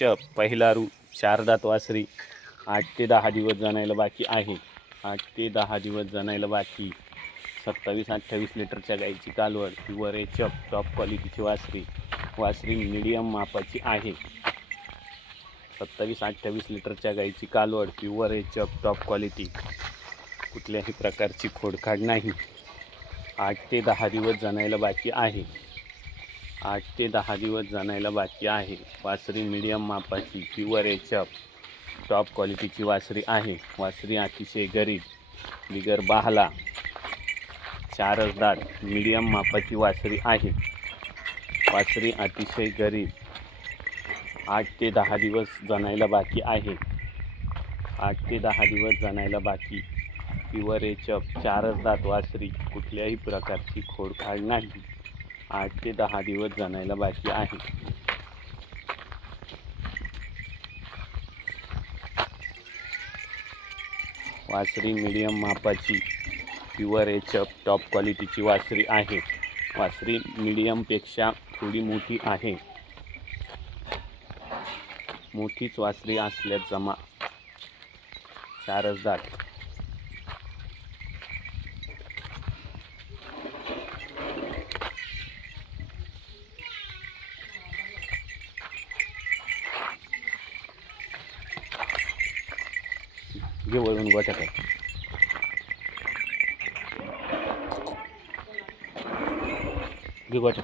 चप पहिला रू 4 दात वासरी 8 ते 10 दिवस जणायला बाकी आहे. 8 ते 10 दिवस जणायला बाकी. 27-28 लिटरच्या गाईची कालवड. प्युअर चप टॉप क्वालिटीची वासरी. वासरी मीडियम मापाची आहे. 27-28 लिटरच्या गाईची कालवड. प्युअर चप टॉप क्वालिटी. कुठल्याही प्रकारची खोडखाड नाही. 8 ते 10 दिवस जणायला बाकी आहे. 8 ते 10 दिवस जणायला बाकी आहे. वासरी मीडियम मापाची प्युअर चप टॉप क्वालिटीची वासरी आहे. वासरी अतिशय गरीब, बिगर बाहला, 4 दात, मीडियम मापाची वासरी आहे. वासरी अतिशय गरीब, 8 ते 10 दिवस जणायला बाकी आहे. 8 ते 10 दिवस जणायला बाकी. प्युअर चप 4 दात वासरी. कुठल्याही प्रकारची खोडखाड नाही. 8 ते 10 दिवस जणायला बाकी आहे. वासरी मीडियम मापाची प्युअर चप टॉप क्वालिटीची वासरी आहे. वासरी मीडियमपेक्षा थोडी मोठी आहे. मोठीच वासरी असल्यास जमा. 4 दात. घे वरून गोट्या काय घे गोट्या.